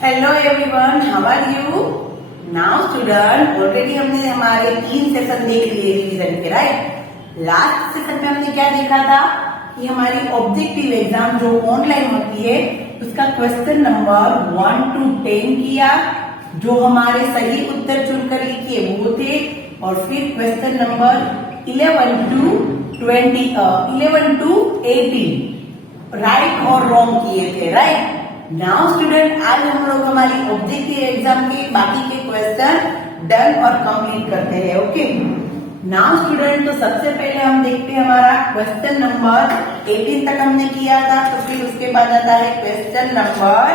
Hello everyone, how are you? Now student, already हमने हमारे 3 session देख लिए रिवीजन के, राइट? लास्ट सेशन में हमने क्या देखा था कि हमारी ऑब्जेक्टिव एग्जाम जो ऑनलाइन होती है उसका क्वेश्चन नंबर 1 to 10 किया, जो हमारे सही उत्तर चुनकर लिखिए वो थे, और फिर क्वेश्चन नंबर 11 to 18 राइट और रॉन्ग किए थे, राइट? नाउ स्टूडेंट, आज हम लोग हमारी ऑब्जेक्टिव एग्जाम के बाकी के क्वेश्चन डन और कंप्लीट करते हैं। ओके, नाउ स्टूडेंट, तो सबसे पहले हम देखते हैं हमारा क्वेश्चन नंबर 18 तक हमने किया था, तो फिर उसके बाद आता है क्वेश्चन नंबर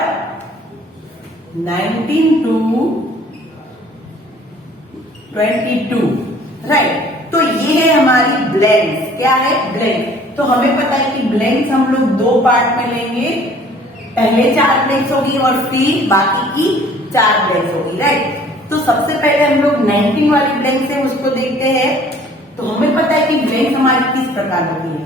19 to 22, राइट? तो ये है हमारी ब्लैंक्स। क्या है? ब्लैंक। तो हमें पता है कि ब्लैंक्स हम लोग 2 पार्ट में लेंगे, पहले 4 ब्लैंक्स होगी और फिर बाकी की 4 ब्लैंक्स होगी, राइट? तो सबसे पहले हम लोग 19 वाली ब्लैंक्स है उसको देखते हैं। तो हमें पता है कि ब्लैंक्स हमारी किस प्रकार होती है।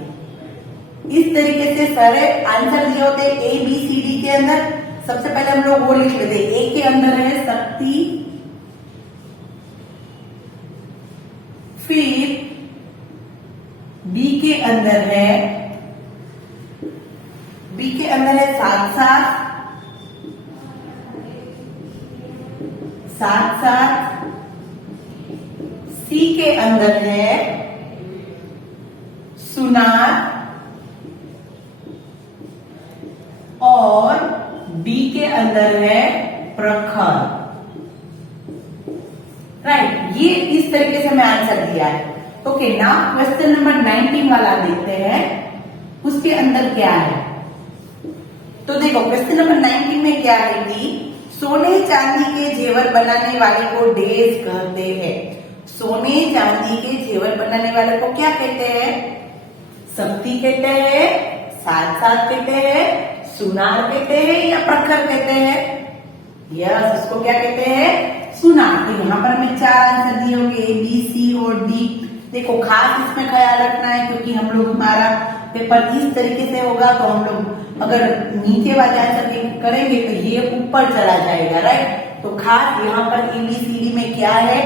इस तरीके से सारे आंसर दिए होते हैं ए बी सी डी के अंदर। सबसे पहले हम लोग वो लिख लेते हैं। ए के अंदर है शक्ति, फिर बी के अंदर है साथ साथ, सी के अंदर है सुनार, और डी के अंदर है प्रखर, राइट? ये इस तरीके से हमें आंसर दिया है। ओके, नाउ क्वेश्चन नंबर 19 वाला देखते हैं, उसके अंदर क्या है। तो देखो, क्वेश्चन नंबर 19 में क्या है कि सोने चांदी के जेवर बनाने वाले को डेज कहते हैं। सोने चांदी के जेवर बनाने वाले को क्या कहते हैं? शक्ति कहते हैं, साथ साथ कहते हैं, सुनार कहते हैं, या प्रखर कहते हैं? यस, उसको क्या कहते हैं? सुनार। तो यहाँ पर हमें 4 आंसर दिए होंगे, ए बी सी और डी। देखो, खास इसमें ख्याल रखना है क्योंकि हम लोग हमारा पेपर इस तरीके से होगा, तो हम लोग अगर नीचे वाले आंसर करेंगे तो ये ऊपर चला जाएगा, राइट? तो खास यहाँ पर एबीसीडी में क्या है,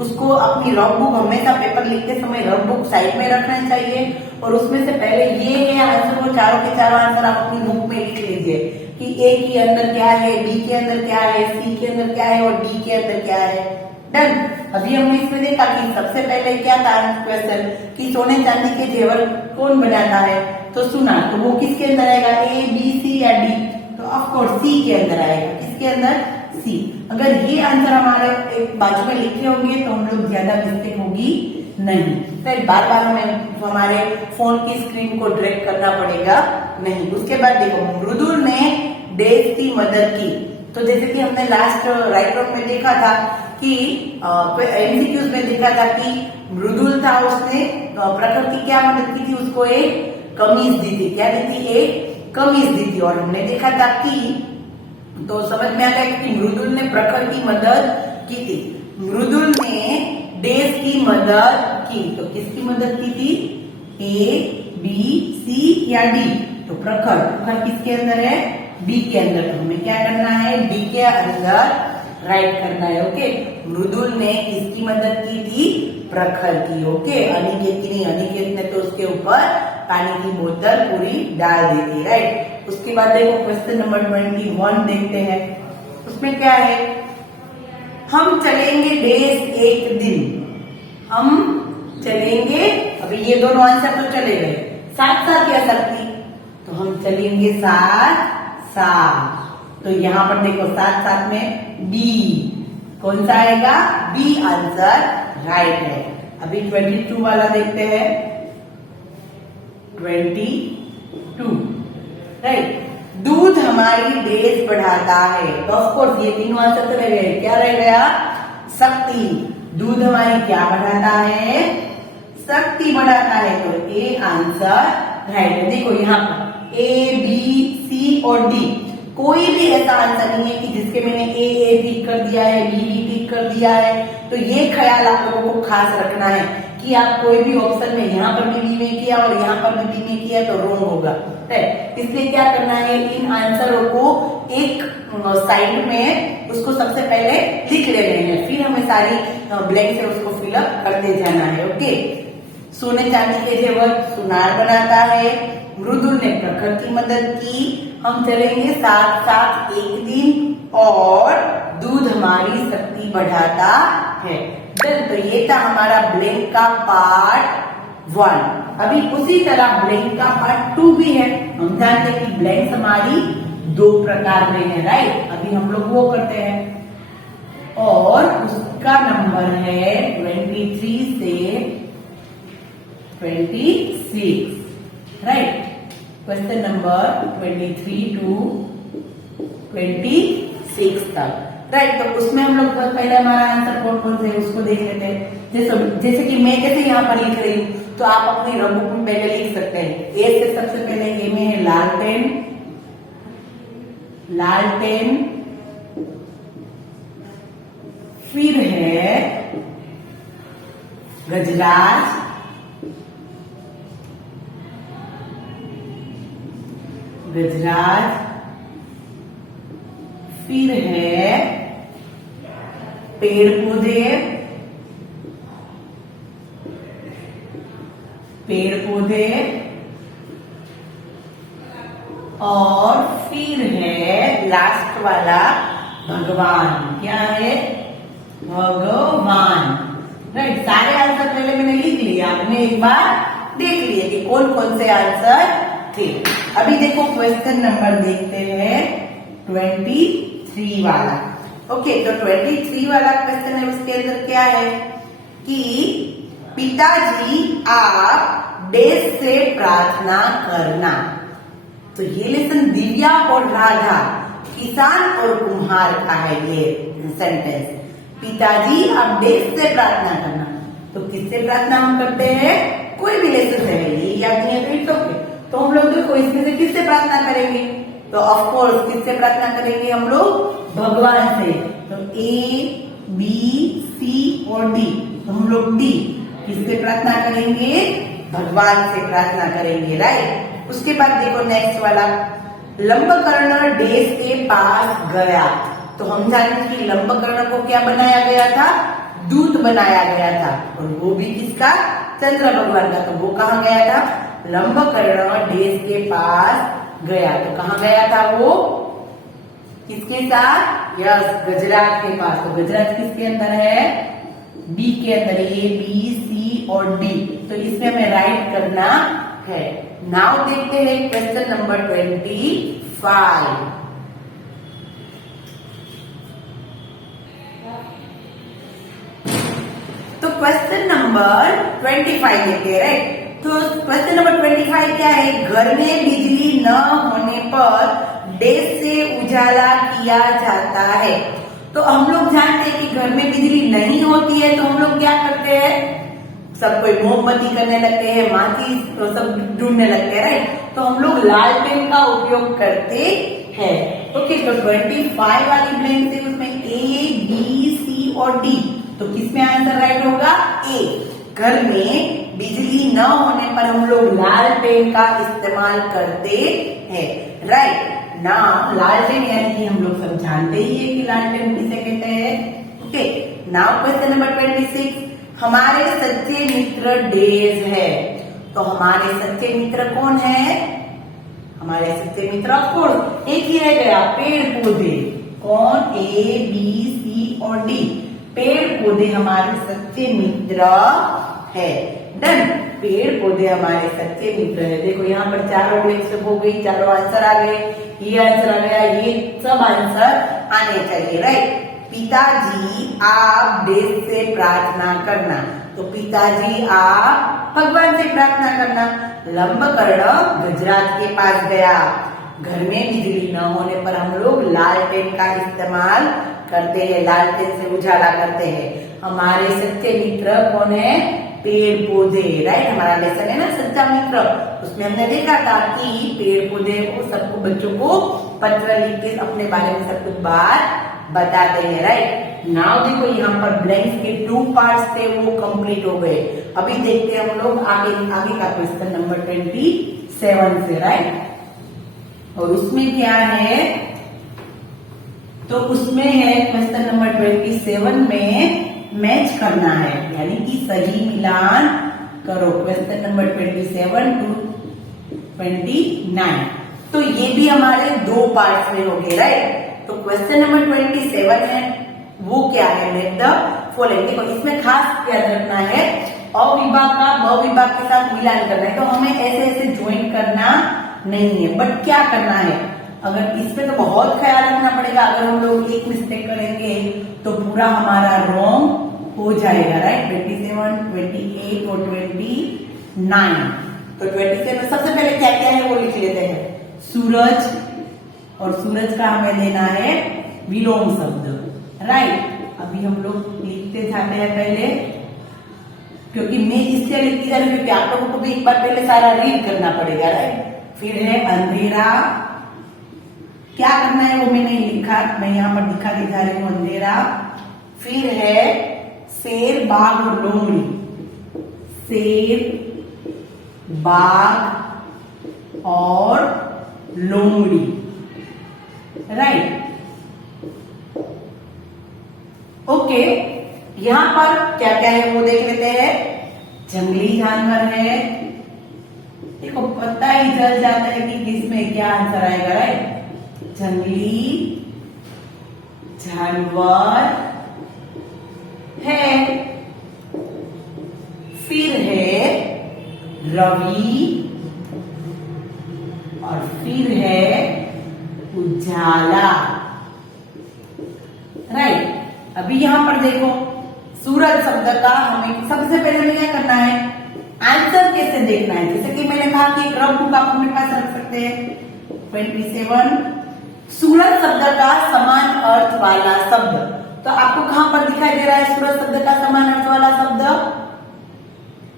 उसको अपनी रफ बुक हमेशा पेपर लिखते समय रफ बुक साइड में रखना चाहिए, और उसमें से पहले ये आंसर, वो चारों के चारों आंसर आप अपनी बुक में लिख लीजिए कि ए के अंदर क्या है, बी के अंदर क्या है, सी के अंदर क्या है, और डी के अंदर क्या है। डन। अभी हमने इसमें देखा कि सबसे पहले क्या था क्वेश्चन कि सोने चांदी के जेवर कौन बनाता है, तो सुना, तो वो किसके अंदर आएगा? ए बी सी या डी? तो ऑफकोर्स सी के अंदर आएगा। किसके अंदर? सी। अगर ये आंसर हमारे एक बाजू में लिखे होंगे तो हम लोग ज्यादा मिस्टेक होगी नहीं, तो बार बार हमें हमारे फोन की स्क्रीन को ड्रैग करना पड़ेगा नहीं। उसके बाद देखो, मृदुल ने डेज की मदद की। तो जैसे कि हमने लास्ट राइट नोट में देखा था कि एमसीक्यूज में देखा था कि मृदुल था, उसने प्रखर की क्या मदद की थी? उसको एक कमीज दी थी। क्या दी थी? एक कमीज दी थी। और हमने देखा था कि, तो समझ में आ गया कि मृदुल ने प्रखर की मदद की थी। मृदुल ने डेज की मदद की, तो किसकी मदद की थी? ए बी सी या डी? तो प्रखर किसके अंदर है? डी के अंदर। तो हमें क्या करना है? डी के अंदर राइट करना है। ओके, मृदुल ने किसकी मदद की थी? प्रखर की। ओके, अनिकेत की नहीं, अनिकेत ने तो उसके ऊपर पानी की बोतल पूरी डाल दी थी, राइट? उसके बाद देखो क्वेश्चन नंबर 21 देखते हैं। उसमें क्या है? हम चलेंगे डेज एक दिन। हम चलेंगे, अभी ये दोनों आंसर तो चले गए, साथ साथ या शक्ति? तो हम चलेंगे साथ साथ। तो यहाँ पर देखो साथ साथ में बी, कौन सा आएगा? बी आंसर राइट है। अभी 22 वाला देखते हैं। 22, राइट? दूध हमारी डेज बढ़ाता है। तो ऑफकोर्स ये तीनों आंसर तो रह गए। क्या रह गया? शक्ति। दूध हमारी क्या बढ़ाता है? शक्ति बढ़ाता है। तो ए आंसर राइट है। देखो यहाँ पर ए बी सी और डी, कोई भी ऐसा आंसर नहीं है कि जिसके मैंने ए टिक कर दिया है, बी टिक कर दिया है। तो ये ख्याल आप लोगों को खास रखना है कि आप कोई भी ऑप्शन में यहाँ पर भी बी में किया और यहाँ पर भी बी में किया तो रॉन्ग होगा, राइट। इसलिए क्या करना है, इन आंसरों को एक साइड में उसको सबसे पहले लिख लेने हैं, फिर हमें सारी ब्लैंक से उसको फिलअप करते जाना है। ओके। सोने चांदी के जेवर सुनार बनाता है, मृदुल ने प्रखर की मदद की, हम चलेंगे साथ साथ एक दिन, और दूध हमारी शक्ति बढ़ाता है। तो ये था हमारा ब्लैंक का पार्ट 1। अभी उसी तरह ब्लैंक का पार्ट 2 भी है। हम जानते हैं कि ब्लैंक्स हमारी 2 प्रकार में है, राइट। अभी हम लोग वो करते हैं, और उसका नंबर है 23 से 26, राइट। क्वेश्चन नंबर 23 टू 26 तक, राइट। तो उसमें हम लोग पहले हमारा आंसर कौन कौन से उसको देख लेते हैं। जैसे कि मैं कैसे यहाँ पर लिख रही हूँ, तो आप अपनी रंग बुक में पहले लिख सकते हैं। ए से सबसे पहले ए में है लालटेन, लालटेन, फिर है गजराज, गजराज, फिर है पेड़ पौधे, पेड़ पौधे, और फिर है लास्ट वाला भगवान। क्या है, भगवान, राइट। सारे आंसर पहले मैंने लिख लिया, आपने एक बार देख लिए कि कौन कौन से आंसर थे। अभी देखो क्वेश्चन नंबर देखते हैं 23 वाला। ओके, तो 23 वाला क्वेश्चन है, उसके अंदर क्या है कि पिताजी आप डैश से प्रार्थना करना। तो ये लेसन दिव्या और राधा, किसान और कुम्हार का है ये सेंटेंस। पिताजी आप डैश से प्रार्थना करना, तो किससे प्रार्थना हम करते हैं, कोई भी लेसन है, ये याद नहीं है तो इट्स ओके। तो हम लोग देखो इसमें से किससे प्रार्थना करेंगे, तो ऑफ कोर्स किससे प्रार्थना करेंगे हम लोग, भगवान से। तो ए बी सी और डी, तो हम लोग डी किससे प्रार्थना करेंगे, भगवान से प्रार्थना करेंगे, राइट। उसके बाद देखो नेक्स्ट वाला, लंबकर्ण डैश के पास गया। तो हम जानते कि लंबकर्ण को क्या बनाया गया था, दूत बनाया गया था, और वो भी किसका, चंद्र भगवान का। तो वो कहाँ गया था, लंबकर्ण डैश के पास गया। तो कहाँ गया था वो, किसके साथ, यस, गजराज के पास। तो गजराज किसके अंदर है, बी के अंदर, ए बी सी और डी। तो इसमें हमें राइट करना है। नाउ देखते हैं क्वेश्चन नंबर 25। तो क्वेश्चन नंबर 25 देखते हैं, राइट। तो क्वेश्चन नंबर 25 क्या है, घर में बिजली न होने पर डैश से उजाला किया जाता है। तो हम लोग जानते हैं कि घर में बिजली नहीं होती है तो हम लोग क्या करते हैं, सब कोई मोमबत्ती करने लगते हैं, माचिस तो सब ढूंढने लगते हैं, राइट। तो हम लोग लालटेन का उपयोग करते हैं। ओके, तो 25 वाली ब्लैंक से उसमें ए बी सी और डी, तो किसमें आंसर राइट होगा, ए। घर में बिजली न होने पर हम लोग लालटेन का इस्तेमाल करते हैं, राइट ना। लालटेन यानी कि हम लोग सब जानते ही है कि लालटेन किसे कहते हैं। ओके, नाउ क्वेश्चन नंबर 26, हमारे सच्चे मित्र डैश है। तो हमारे सच्चे मित्र कौन है, हमारे सच्चे मित्र ऑफकोर्स एक ही रह गया, पेड़ पौधे। कौन, ए बी सी और डी, पेड़ पौधे हमारे सच्चे मित्र है। डन, पेड़ पौधे हमारे सच्चे मित्र है। देखो यहाँ पर चारों ब्लैंक्स हो गई, चारों आंसर आ गए, ये आंसर आ गया, ये सब आंसर आने चाहिए, राइट। पिताजी आप डैश से प्रार्थना करना, तो पिताजी आप भगवान से प्रार्थना करना। लंबकर्ण गजराज के पास गया, घर में बिजली न होने पर हम लोग लालटेन का इस्तेमाल करते हैं, लालटेन से उजाला करते हैं। हमारे सच्चे मित्र कौन है, पेड़ पौधे, राइट। हमारा लेसन है ना सच्चा मित्र, उसमें हमने देखा था कि पेड़ पौधे को सबको, बच्चों को पत्र लिख के अपने बारे में सब कुछ बात बताते हैं, राइट। नाउ देखो यहाँ पर ब्लैंक्स के 2 पार्ट्स थे वो कंप्लीट हो गए। अभी देखते हैं हम लोग आगे आगे का क्वेश्चन नंबर 27 से, राइट। और उसमें क्या है, तो उसमें है क्वेश्चन नंबर 27 में मैच करना है, यानी कि सही मिलान करो। Question number 27 to 29। तो ये भी हमारे 2 पार्ट्स में हो गए, राइट। तो क्वेश्चन नंबर 27 है वो क्या है, लेट द फॉलोइंग। देखो इसमें खास याद रखना है अविभाग का ब विभाग के साथ मिलान करना है। तो हमें ऐसे ऐसे ज्वाइन करना नहीं है, बट क्या करना है, अगर इसमें तो बहुत ख्याल रखना पड़ेगा। अगर हम लोग एक मिस्टेक करेंगे तो पूरा हमारा रॉन्ग हो जाएगा, राइट। 27, 28 और 29। तो 27 सबसे पहले क्या क्या है वो लिख लेते हैं। सूरज, और सूरज का हमें लेना है विलोम शब्द, राइट। अभी हम लोग लिखते जाते हैं पहले, क्योंकि मैं इसलिए लिखती जा रही हूँ क्योंकि आप लोगों को भी एक बार पहले सारा रीड करना पड़ेगा, राइट। फिर है अंधेरा, क्या करना है वो मैं नहीं लिखा, मैं यहाँ पर दिखाने जा रही हूँ अंधेरा। फिर है शेर, बाघ और लोमड़ी। शेर, बाघ और लोमड़ी, राइट। ओके, यहां पर क्या क्या है वो देख लेते हैं। जंगली जानवर है, देखो पता ही चल जाता है कि किसमें क्या आंसर आएगा, राइट। जंगली जानवर है। फिर है रवि, और फिर है उजाला, राइट। अभी यहां पर देखो सूरज शब्द का हमें सबसे पहले हमें क्या करना है, आंसर कैसे देखना है। जैसे कि मैंने कहा कि रब बुक आप अपने पास रख सकते हैं। 27 सूरज शब्द का समान अर्थ वाला शब्द, तो आपको कहां पर दिखाई दे रहा है सूरज शब्द का समान अर्थ वाला शब्द,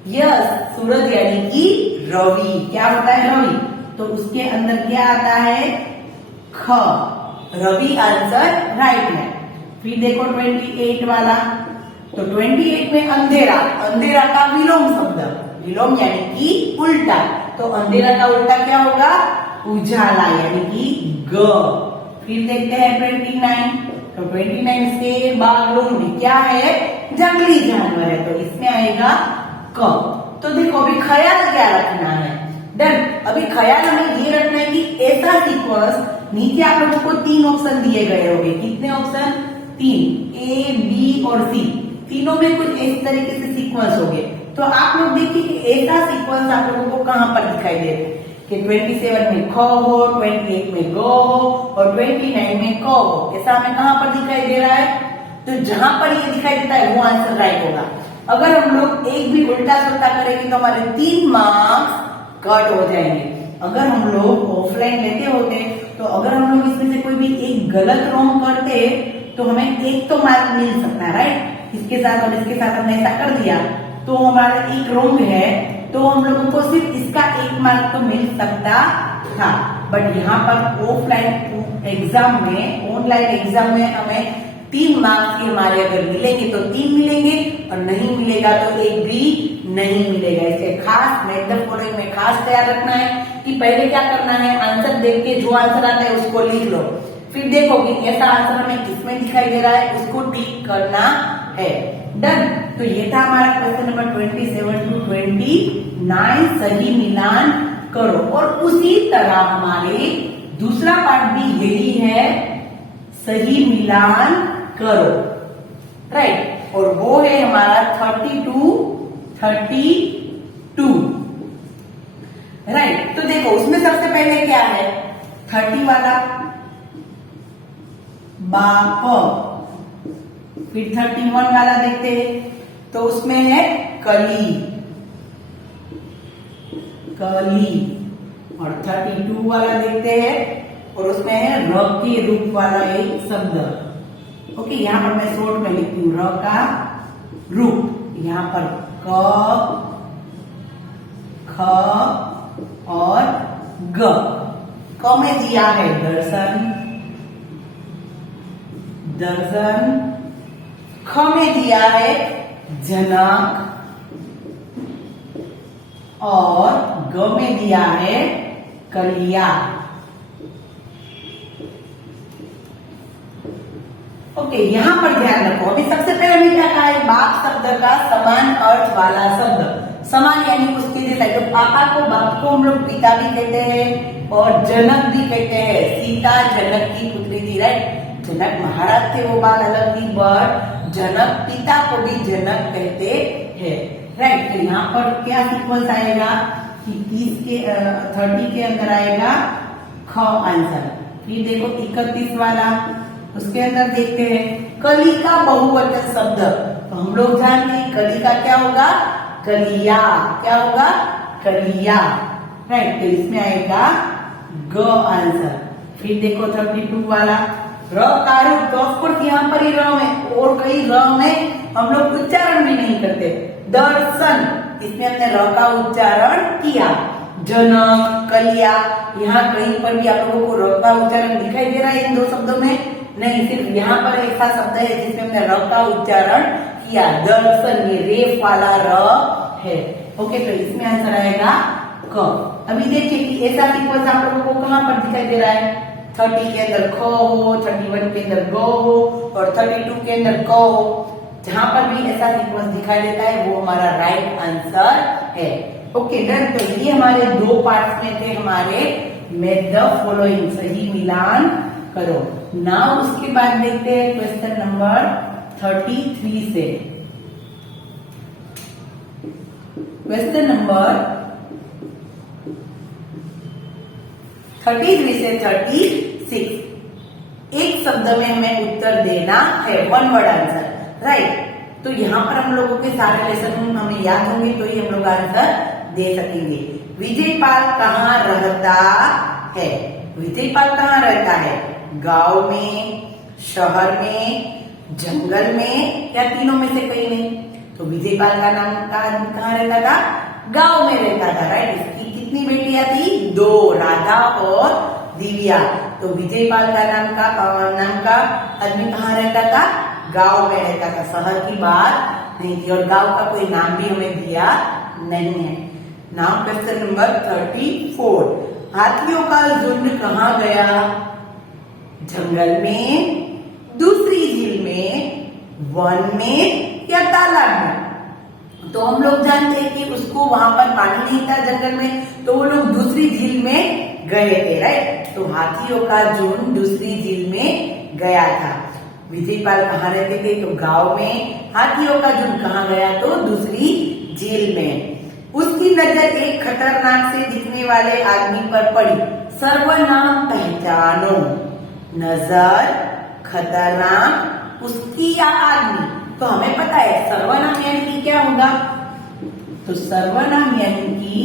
यस, सूरज यानी कि रवि। क्या होता है रवि, तो उसके अंदर क्या आता है ख, रवि आंसर राइट है। फिर देखो 28 वाला, तो 28 में अंधेरा, अंधेरा का विलोम शब्द, विलोम यानी कि उल्टा, तो अंधेरा का उल्टा क्या होगा उजाला यानी कि ग। फिर देखते हैं 29, तो 29 से बाघ लोमड़ी क्या है जंगली जानवर है, तो इसमें आएगा क। तो देखो अभी ख्याल क्या रखना है, डन। अभी ख्याल हमें ये रखना है कि ऐसा सीक्वेंस, नीचे आप लोगों को 3 ऑप्शन दिए गए होंगे, कितने ऑप्शन 3, ए बी और सी, तीनों में कुछ इस तरीके से सीक्वेंस हो गए। तो आप लोग देखिए कि ऐसा सीक्वेंस आप लोगों को कहां पर दिखाई दे कि 27 में ख हो, 28 में ग हो और 29 में क हो, ऐसा हमें कहां पर दिखाई दे रहा है। तो जहां पर ये दिखाई देता है वो आंसर राइट होगा। अगर हम लोग एक भी उल्टा सुल्टा करेंगे तो हमारे 3 मार्क्स कट हो जाएंगे। अगर हम लोग ऑफलाइन लेते होते तो अगर हम लोग इसमें से कोई भी एक गलत रॉन्ग करते तो हमें 1 तो मार्क मिल सकता है, राइट। इसके साथ और इसके साथ हमने ऐसा कर दिया तो हमारा 1 रॉन्ग है, तो हम लोगों को सिर्फ इसका 1 मार्क तो मिल सकता था। बट यहाँ पर ऑफलाइन एग्जाम में, ऑनलाइन एग्जाम में हमें 3 मार्क्स ही हमारे अगर मिलेंगे तो 3 मिलेंगे और नहीं मिलेगा तो 1 भी नहीं मिलेगा। इसलिए खास मेथड फॉलोइंग में खास ख्याल रखना है कि पहले क्या करना है, आंसर देख के जो आंसर आता है उसको लिख लो। फिर देखो कि ऐसा आंसर हमें किसमें दिखाई दे रहा है उसको टिक करना है, डन। तो ये था हमारा क्वेश्चन नंबर 27 टू 29, सही मिलान करो। और उसी तरह हमारे दूसरा पार्ट भी यही है, सही मिलान करो, राइट। और वो है हमारा 32, राइट। तो देखो उसमें सबसे पहले क्या है 30 वाला बाप, फिर 31 वाला देखते हैं तो उसमें है कली, कली। और 32 वाला देखते हैं और उसमें है र के रूप वाला एक शब्द। ओके, यहाँ पर मैं शॉर्ट में लिखती हूँ र का रूप, यहाँ पर क, ख और ग। क में दिया है दर्शन, दर्जन, ख में दिया है जनक और ग में दिया है कलिया। ओके, यहां पर ध्यान रखो। अभी सबसे पहले हमने क्या कहा है, बाप शब्द का समान अर्थ वाला शब्द, समान यानी उसके जैसा। तो पापा को, बाप को हम लोग पिता भी कहते हैं और जनक भी कहते हैं। सीता जनक की पुत्री थी, राइट। जनक महाराज थे, वो बात अलग थी, बट जनक पिता को भी जनक कहते हैं, राइट। तो यहाँ पर क्या सीक्वेंस आएगा कि 30 के अंदर आएगा ख आंसर। फिर देखो 31 वाला, उसके अंदर देखते हैं कली का बहुवचन शब्द। तो हम लोग जानते हैं कली का क्या होगा, कलिया। क्या होगा, कलिया, राइट। तो इसमें आएगा ग आंसर। फिर देखो 32 वाला, र का रूप। तो ऑफकोर्स यहाँ पर ही र में, और कई र में हम लोग उच्चारण भी नहीं करते। दर्शन, इसमें हमने र का उच्चारण किया। जनक, कलिया, यहाँ कहीं पर भी आप लोगों को र का उच्चारण दिखाई दे रहा है इन दो शब्दों में? नहीं, सिर्फ यहाँ पर ऐसा शब्द है जिसमें हमने र का उच्चारण किया। दर्शन, ये रेफ वाला र है। ओके, तो इसमें आंसर आएगा क। अभी देखिए कि ऐसा सीक्वेंस आप लोगों को कहाँ पर दिखाई दे रहा है। 30 के अंदर ख हो, 31 के अंदर ग हो और 32 के अंदर क हो। जहां पर भी ऐसा सीक्वेंस दिखाई देता है वो हमारा राइट आंसर है। Okay, done. तो ये हमारे दो पार्ट्स में थे हमारे मेक द फॉलोइंग, सही मिलान करो। नाउ उसके बाद देखते हैं क्वेश्चन नंबर 33 से। क्वेश्चन नंबर 33 से 36, एक शब्द में हमें उत्तर देना है, वन वर्ड आंसर, राइट। तो यहाँ पर हम लोगों के सारे लेसन हमें याद होंगे तो ही हम लोग आंसर दे सकेंगे। विजयपाल कहाँ रहता है? विजयपाल कहाँ रहता है? गांव में, शहर में, जंगल में या तीनों में से कहीं में? तो विजयपाल का नाम का आदमी कहाँ रहता था? गांव में रहता था, राइट। इसकी कितनी बेटियां थी? 2, राधा और दिव्या। तो विजयपाल का नाम का आदमी कहाँ रहता था? गांव में रहता था। शहर की बात नहीं थी और गांव का कोई नाम भी हमें दिया नहीं है। नाउ क्वेश्चन नंबर 34, हाथियों का झुंड कहाँ गया? जंगल में, दूसरी झील में, वन में या तालाब में? तो हम लोग जानते हैं कि उसको वहां पर पानी नहीं था जंगल में, तो वो लोग दूसरी झील में गए थे, राइट। तो हाथियों का झुंड दूसरी झील में गया था। विजयपाल कहाँ रहते थे? तो गांव में। हाथियों का झुंड कहाँ गया? तो दूसरी झील में। उसकी नजर एक खतरनाक से दिखने वाले आदमी पर पड़ी। सर्वनाम पहचानो। नजर, खतरनाक, उसकी या आदमी? तो हमें पता है सर्वनाम यानी कि क्या होगा। तो सर्वनाम यानी कि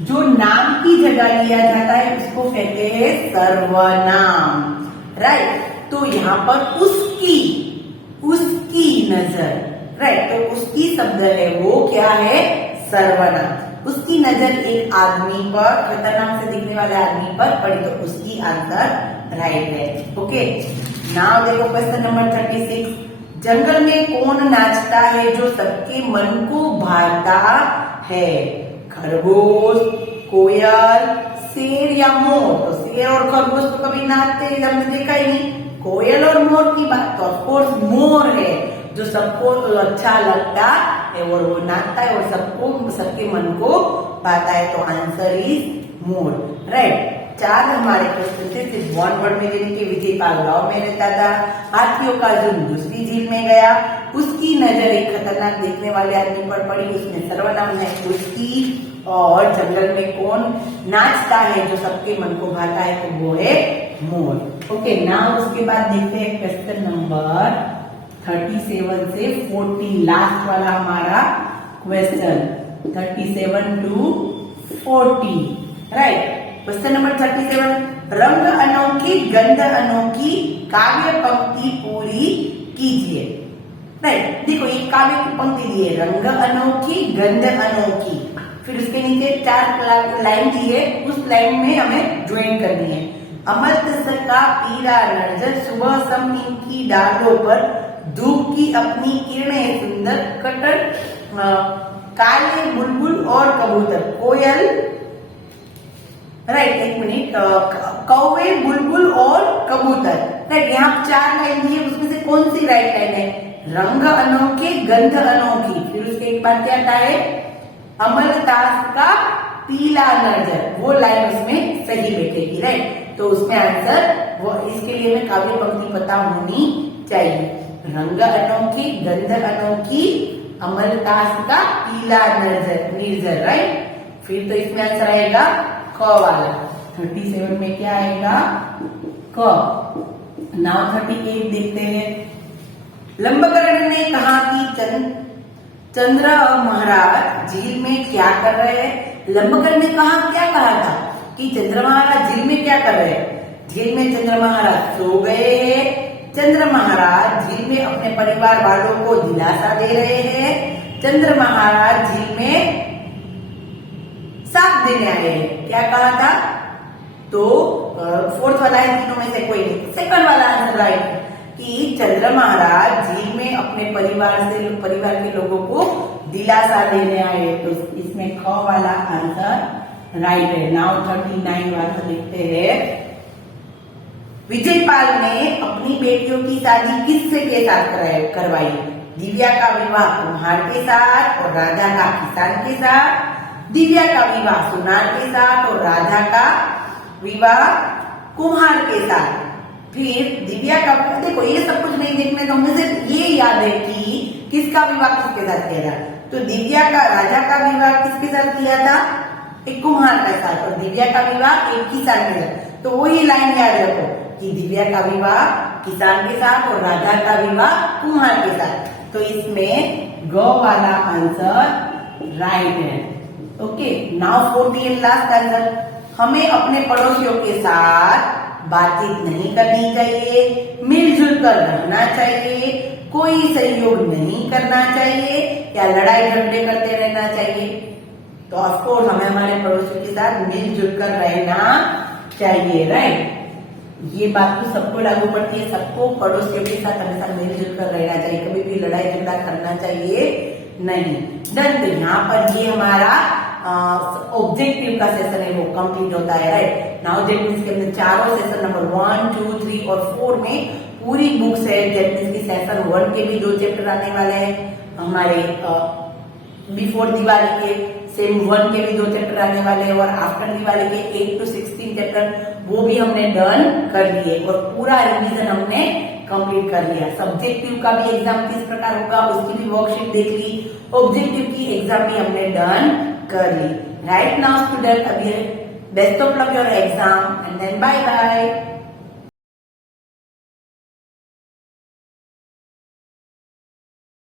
जो नाम की जगह लिया जाता है उसको कहते हैं सर्वनाम, राइट। तो यहाँ पर उसकी नजर, राइट। तो उसकी शब्द है वो क्या है? सर्वनाम। उसकी नजर एक आदमी पर, खतरनाक से दिखने वाले आदमी पर पड़ी, तो उसकी आंसर राइट है। ओके, नाउ देखो क्वेश्चन नंबर 36, जंगल में कौन नाचता है जो सबके मन को भाता है? खरगोश, कोयल, शेर या मोर? तो शेर और खरगोश तो कभी नाचते हमने देखा ही नहीं। कोयल और मोर की बात तो ऑफकोर्स मोर है जो सबको अच्छा लगता है और वो नाचता है और सबके मन को भाता है। तो आंसर इज मोर, राइट। 4 हमारे क्वेश्चन थे, सिर्फ वन वर्ड में देने के। विजयपाल गांव में रहता था, हाथियों का झुंड दूसरी झील में गया, उसकी नजर एक खतरनाक देखने वाले आदमी पर पड़ी, उसमें सर्वनाम है उसकी, और जंगल में कौन नाचता है जो सबके मन को भाता है? तो वो है मोर। ओके, नाउ उसके बाद देखते हैं क्वेश्चन नंबर 37 से 40, लास्ट वाला हमारा question 37 to 40, right. Question number 37, रंग अनोखी, गंध अनोखी, काव्य पंक्ति पूरी कीजिए, राइट। देखो ये काव्य की पंक्ति दी है, रंग अनोखी, गंध अनोखी, फिर उसके नीचे 4 लाइन दी है, उस लाइन में हमें ज्वाइन करनी है। अमृतसर का पीला नर्जर सुबह सम इनकी डालों पर धूप की अपनी किरणें सुंदर कटर काले बुलबुल और कबूतर कोयल राइट एक मिनट कौवे बुलबुल और कबूतर राइट यहाँ 4 लाइन दी है उसमें से कौन सी राइट लाइन है रंग अनोखे गंध अनोखी फिर उसके एक बार क्या आता है अमलतास का पीला नर्जर वो लाइन उसमें सही बैठेगी राइट तो उसमें आंसर वो इसके लिए हमें काव्य पंक्ति पता होनी चाहिए रंग अनोखी गंध अनोखी अमलतास का पीला निर्जर राइट फिर तो इसमें आंसर आएगा क वाला 37 में क्या आएगा क नाउ 38 देखते हैं लंबकर्ण ने कहा कि चंद्र महाराज झील में क्या कर रहे हैं लंबकर्ण ने क्या कहा था कि चंद्र महाराज झील में क्या कर रहे हैं झील में चंद्र महाराज सो गए हैं चंद्र महाराज झील में अपने परिवार वालों को दिलासा दे रहे हैं चंद्र महाराज झील में साथ देने आए हैं क्या कहा था तो फोर्थ वाला है तीनों में से कोई नहीं सेकंड वाला आंसर राइट कि चंद्र महाराज झील में अपने परिवार के लोगों को दिलासा देने आए तो इसमें ख वाला आंसर राइट है नाउ 39 वाला देखते हैं विजयपाल ने अपनी बेटियों की शादी किससे के साथ करवाई दिव्या का विवाह कुम्हार के साथ और राधा का किसान के साथ दिव्या का विवाह सुनार के साथ और राधा का विवाह कुम्हार के साथ फिर दिव्या का देखो ये सब कुछ नहीं देखने तो हमें सिर्फ ये याद है कि किसका विवाह किसके साथ किया था तो दिव्या का राजा का विवाह किसके साथ किया था एक कुम्हार के साथ और दिव्या का विवाह एक किसान के साथ तो वही लाइन याद रखो कि दिव्या का विवाह किसान के साथ और राधा का विवाह कुम्हार के साथ तो इसमें ग वाला आंसर राइट है ओके नाउ 40 लास्ट आंसर हमें अपने पड़ोसियों के साथ बातचीत नहीं करनी चाहिए मिलजुल कर रहना चाहिए कोई सहयोग नहीं करना चाहिए या लड़ाई झगड़े करते रहना चाहिए तो ऑफकोर्स हमें हमारे पड़ोसियों के साथ मिलजुल कर रहना चाहिए राइट ये बात तो सबको लागू पड़ती है सबको पड़ोसियों के साथ हमेशा मिलजुल कर रहना चाहिए कभी भी लड़ाई झगड़ा करना चाहिए नहीं डन तो यहाँ पर ये हमारा ऑब्जेक्टिव का सेशन है वो कंप्लीट होता है राइट नाउ देखो इसके अंदर चारों सेशन नंबर 1, 2, 3 और 4 में पूरी बुक्स है जैसे की सेशन 1 के भी 2 चैप्टर आने वाले हैं हमारे बिफोर दिवाली के सेम 1 के भी 2 चैप्टर आने वाले हैं और आफ्टर दिवाली के 8 to 16 चैप्टर वो भी हमने डन कर लिए और पूरा रिवीजन हमने कंप्लीट कर लिया सब्जेक्टिव का भी एग्जाम किस प्रकार होगा उसकी भी वर्कशीट देख ली ऑब्जेक्टिव की एग्जाम भी हमने डन कर ली राइट नाउ स्टूडेंट अभी best of luck your exam and then bye bye